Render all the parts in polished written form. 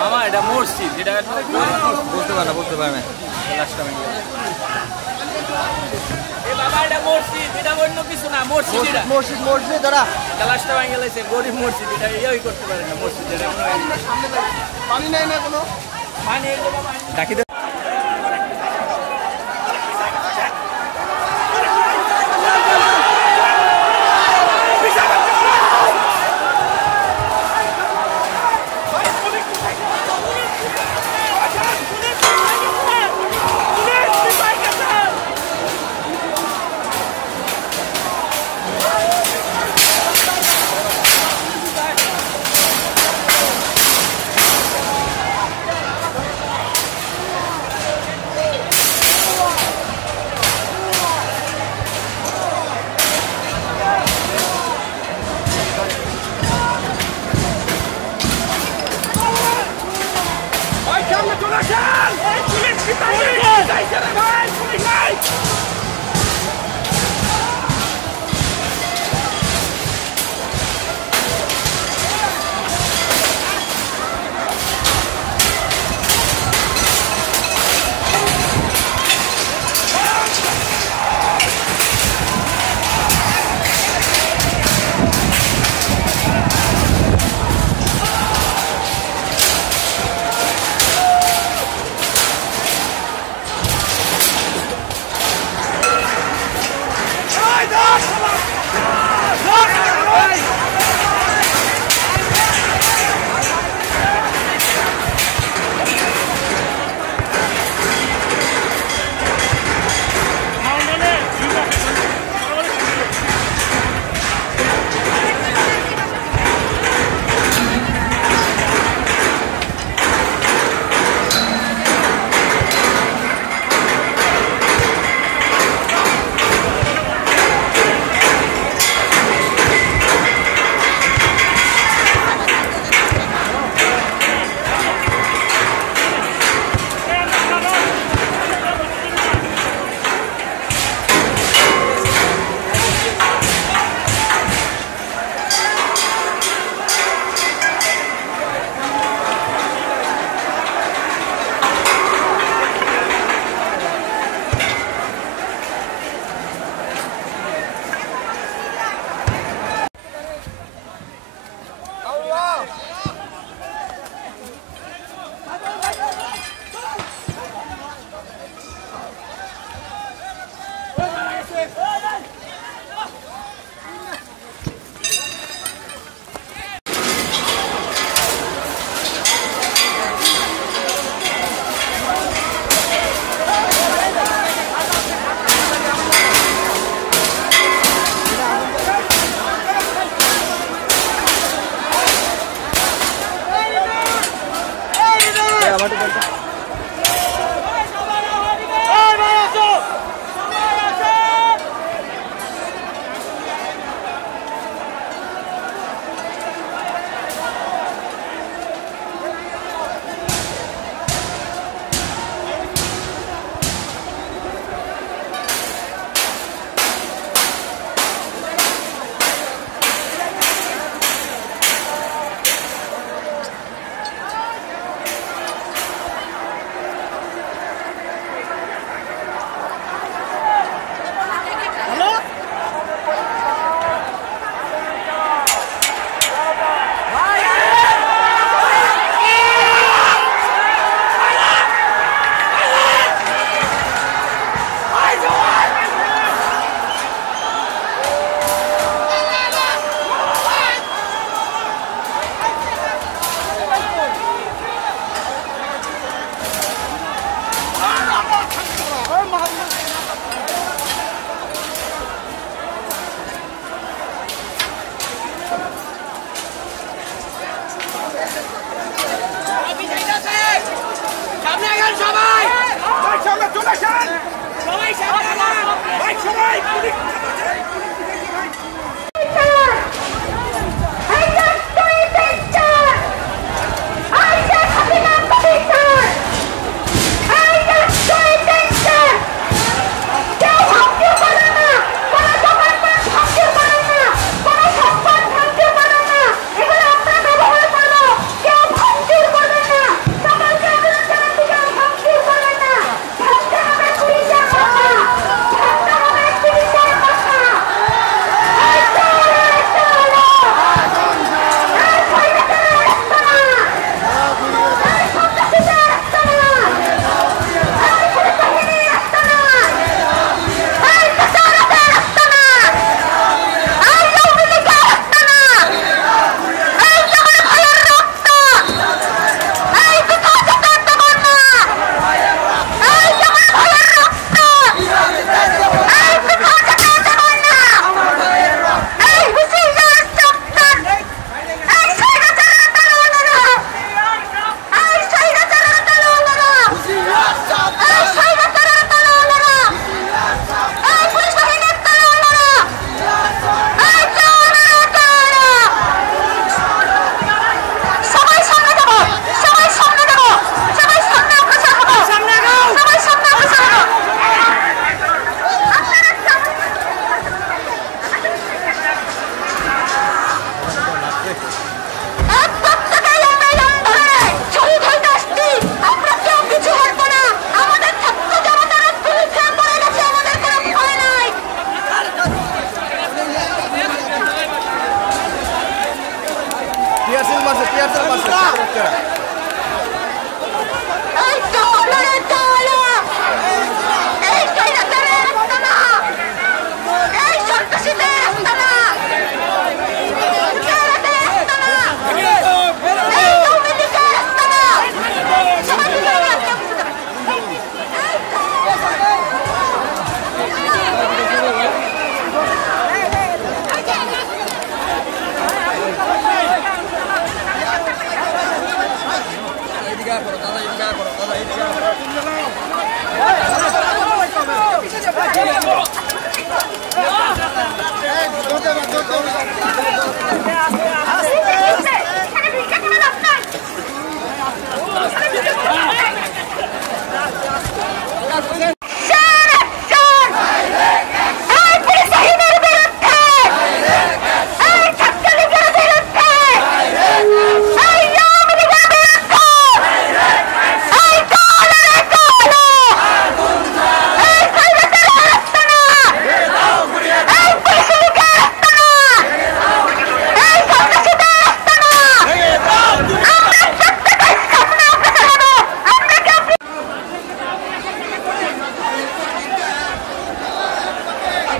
মামা এটা মসজিদ, এটা বলতে পারে না, বলতে পারে না। বাবা এটা মসজিদ, এটা অন্য কিছু না, মসজিদ এটা মসজিদ। মসজিদ ওরা গ্লাসটা ভেঙে গেছে, গরিব মসজিদ, এটা ইয়েই করতে পারে না মসজিদ। পানি নেই না কোনো পানি ডাকি।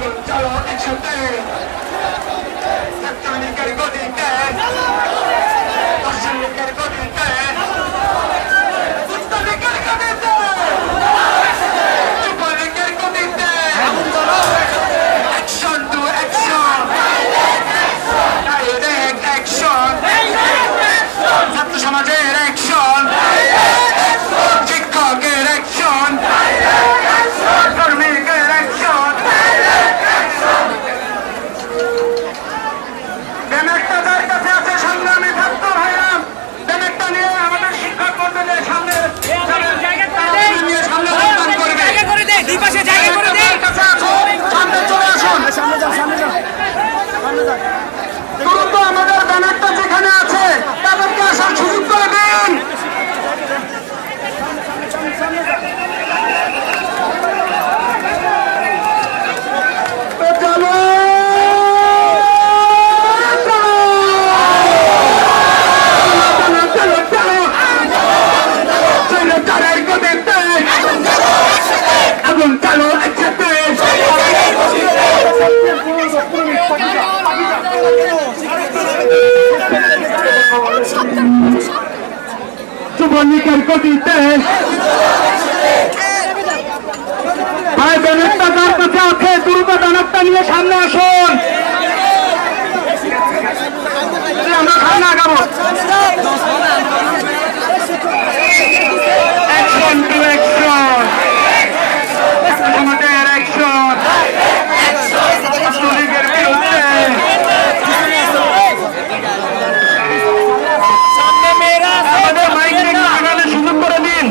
চলো একসাথে ছাত্রলীগের গদিতে দর্শনীকের গদিতে ছাত্রলীগের গদিতে যুবলীগের গদিতে action to action direct action ছাত্র সমাজের অ্যাকশন শিক্ষকের অ্যাকশন কর্মীদের অ্যাকশন ব্যানারটার কাছে আছে সংগ্রামী ছাত্র ভাইরা ব্যানারটা নিয়ে আমাদের শিক্ষক মন্ডলের সামনে সামনে চলে আসুন দ্রুত আমাদের ব্যানারটা যেখানে আছে তাদেরকে আসার সুযোগ করে দিন যুবলীগের গতিতে ভাই ব্যানারটা কার কাছে আছে দ্রুত ব্যানারটা নিয়ে সামনে আসুন আমরা সামনে আগাবো অ্যাকশন টু অ্যাকশন আমাদের অ্যাকশন যুবলীগের বিরুদ্ধে আমাদের মাইকে লাগানোর সুযোগ করে দিন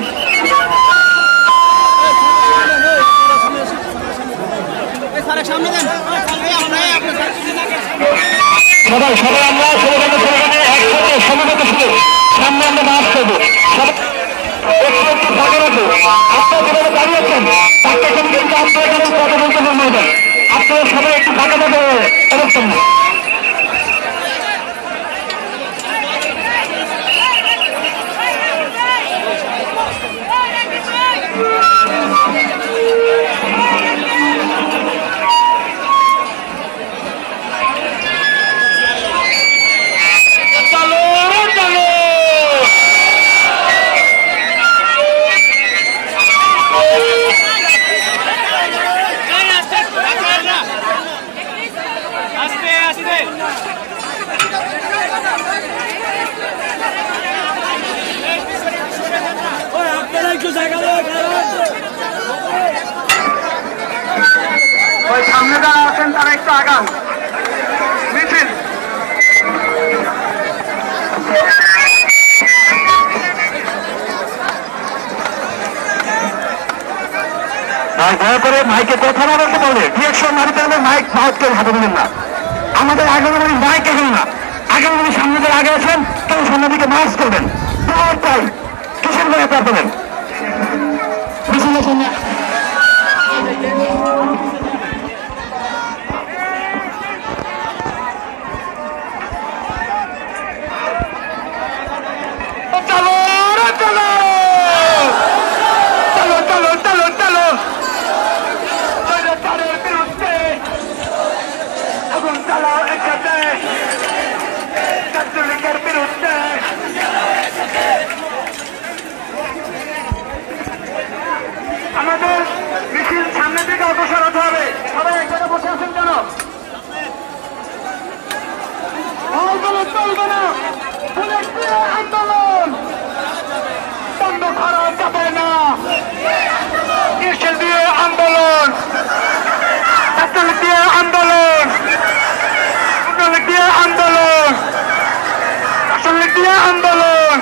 সবাই সবাই আমরা একসাথে সমবেত শুধু সামনে আমরা মাছ করবো একটু একটু ফাঁকা রাখবো আপনারা যেভাবে দাঁড়িয়েছেন তাকে কিন্তু আপনারা এখানে কথা বলতে পারবেন আপনারা সবাই একটু ফাঁকা থাকবে অবস্থান ওই সামনে যারা আছেন তারা একটু আগান মিছিল দয়া করে মাইকে কথা না বলতে পারলে ডিরেকশন না দিতে হবে মাইক সাহায্য হাতে দেবেন না আমাদের আগামী মাইক এখন না আগামী সামনে যারা আগে আছেন কেউ সামনে দিকে মার্চ করবেন তাই কিসের করে পারবেন মিছিলের সামনে আমাদের মিছিল সামনের দিকে অগ্রসর হতে হবে সবাই এক জায়গায় বসে আছেন কেন চলবে না আন্দোলন বন্ধ করা যাবে না মিছিল দিয়ে আন্দোলন ছাত্রলীগ দিয়ে আন্দোলন ছাত্রলীগ দিয়ে আন্দোলন ছাত্রলীগ দিয়ে আন্দোলন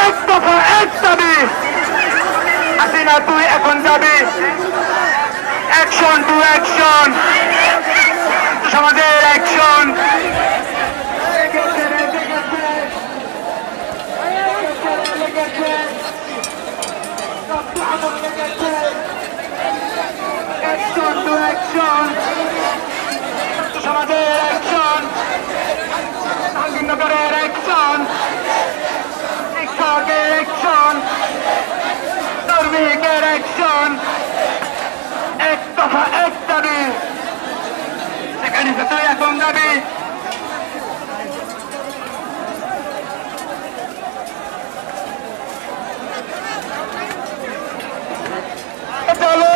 এক দফা এক দাবি হাসিনা তুই এখন যাবি অ্যাকশন টু অ্যাকশন সমাজের অ্যাকশন অ্যাকশন টু অ্যাকশন সমাজের অ্যাকশন গান্ধীনগরের অ্যাকশন শিক্ষকের অ্যাকশন কর্মীদের অ্যাকশন এক দফা এক দাবি, সেখানে দুই এখন দাবি। চলো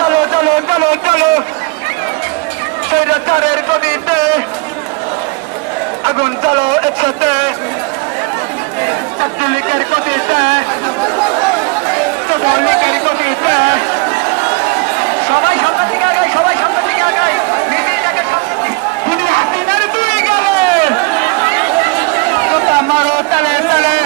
চলো চলো চলো চলো, স্বৈরাচারের গদিতে আগুন চলো একসাথে, ছাত্রলীগের গদিতে, যুবলীগের গদিতে, সবাই সামনে দিকে আগায়, সবাই সামনে দিকে আগায়, নিজেটাকে সামনে দিকে। তুমি হাসিনার দুই গেলে মারো তালে তালে।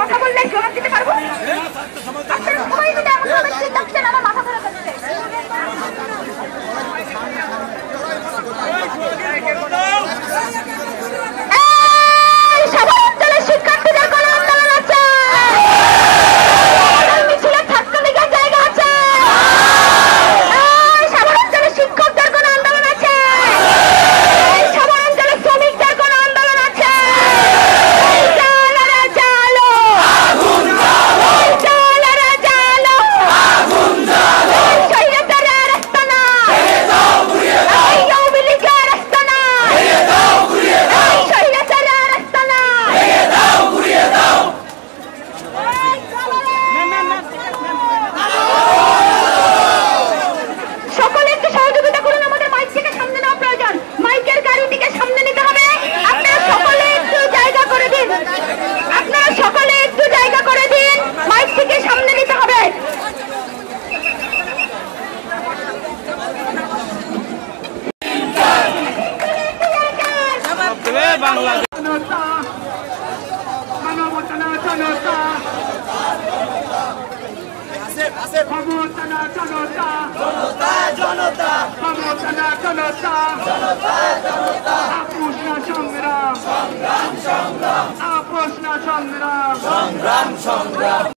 কথা বললে জবাব দিতে পারবো। আপনারা সবাই মিলে আমাকে চিল্লাচ্ছেন, আমার মাথা খারাপ হচ্ছে। এই সবার অঞ্চলের শিক্ষার্থীদের কোনো আন্দোলন আছে? মিছিলে ছাত্রলীগের জায়গা আছে? এই সবার অঞ্চলের শিক্ষকদের কোনো আন্দোলন আছে? এই সবার অঞ্চলের শ্রমিকদের কোনো আন্দোলন আছে? সকলে একটু সহযোগিতা করুন, আমাদের মাইক থেকে সামনে নেওয়া প্রয়োজন। মাইকের গাড়িটিকে সামনে নিতে হবে। আপনারা সকলে একটু জায়গা করে দিন, আপনারা সকলে একটু জায়গা করে দিন, মাইক থেকে সামনে নিতে হবে। সংগ্রাম